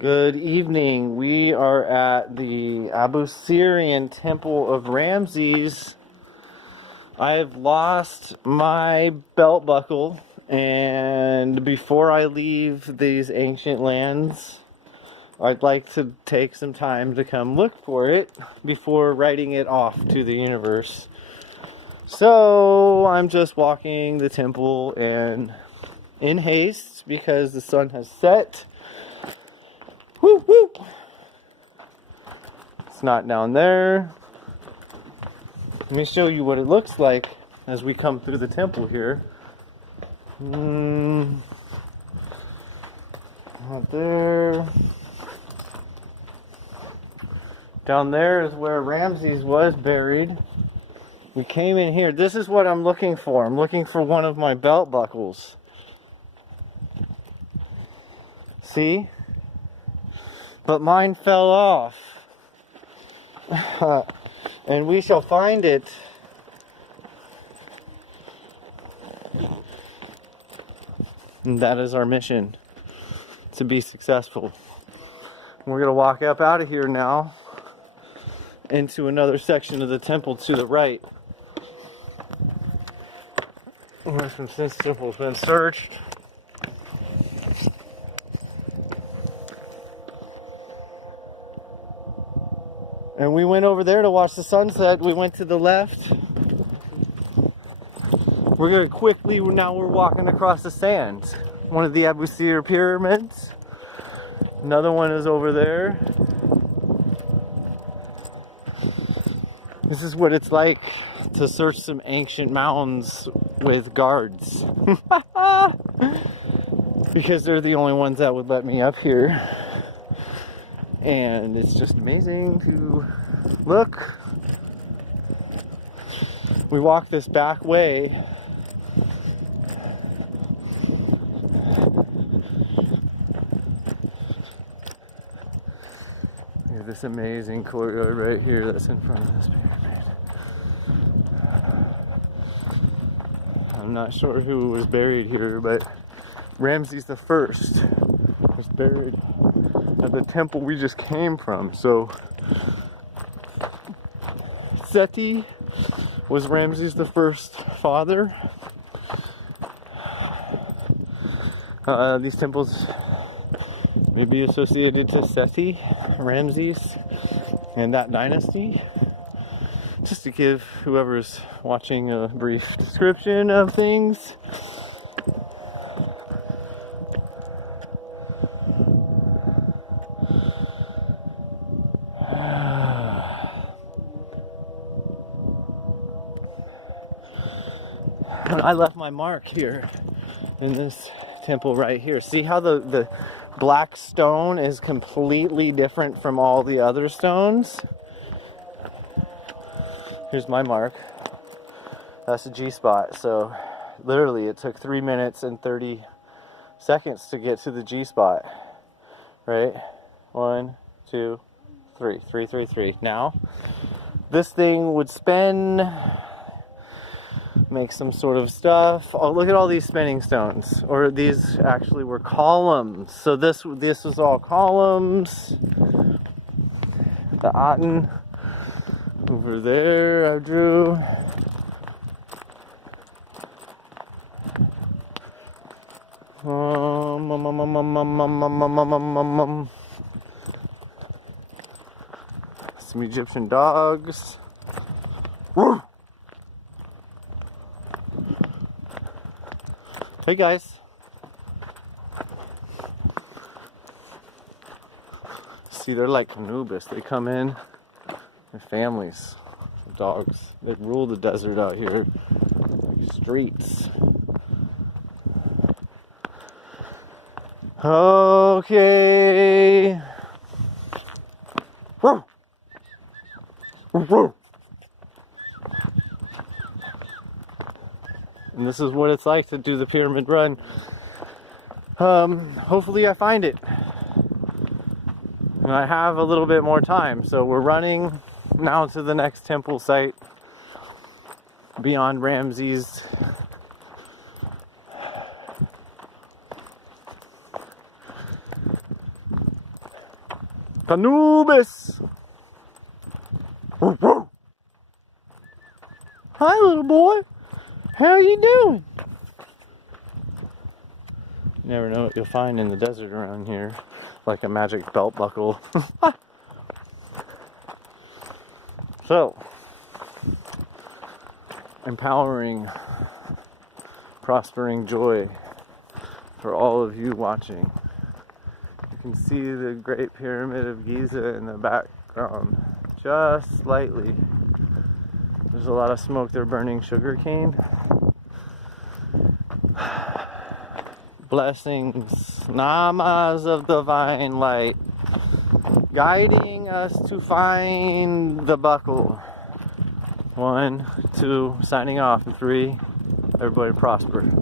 Good evening. We are at the Abu Syrian Temple of Ramses. I've lost my belt buckle, and before I leave these ancient lands, I'd like to take some time to come look for it before writing it off to the universe. So I'm just walking the temple and in haste because the sun has set. Woo woo! It's not down there. Let me show you what it looks like as we come through the temple here. Not there. Down there is where Ramses was buried. We came in here. This is what I'm looking for. I'm looking for one of my belt buckles. See? But mine fell off. And we shall find it. And that is our mission, to be successful. We're going to walk up out of here now into another section of the temple to the right, where this temple's been searched. And we went over there to watch the sunset. We went to the left. We're going to quickly, now we're walking across the sand. One of the Abu Sir pyramids. Another one is over there. This is what it's like to search some ancient mountains with guards. Because they're the only ones that would let me up here. And it's just amazing to look. We walk this back way. There's this amazing courtyard right here that's in front of this pyramid. I'm not sure who was buried here, but Ramses I was buried at the temple we just came from. So Seti was Ramses I's father. These temples may be associated to Seti, Ramses, and that dynasty. Just to give whoever's watching a brief description of things. I left my mark here in this temple right here. See how the black stone is completely different from all the other stones? Here's my mark. That's a G spot. So literally it took 3 minutes and 30 seconds to get to the G spot. Right? 1, 2, 3. 3, 3, 3. Now, this thing would spin, make some sort of stuff. Oh, look at all these spinning stones. Or these actually were columns. So this was all columns. The Aten over there I drew. Some Egyptian dogs. Woo! Hey guys. See, they're like Anubis. They come in, their families, dogs. They rule the desert out here. Streets. Okay. Woo! Woo! And this is what it's like to do the pyramid run. Hopefully I find it. And I have a little bit more time. So we're running now to the next temple site beyond Ramses. Anubis! Hi, little boy. How you doing? You never know what you'll find in the desert around here, like a magic belt buckle. So, empowering, prospering joy for all of you watching. You can see the Great Pyramid of Giza in the background, just slightly. There's a lot of smoke. They're burning sugarcane. Blessings, namas of divine light, guiding us to find the buckle. 1, 2, signing off. 3, everybody prosper.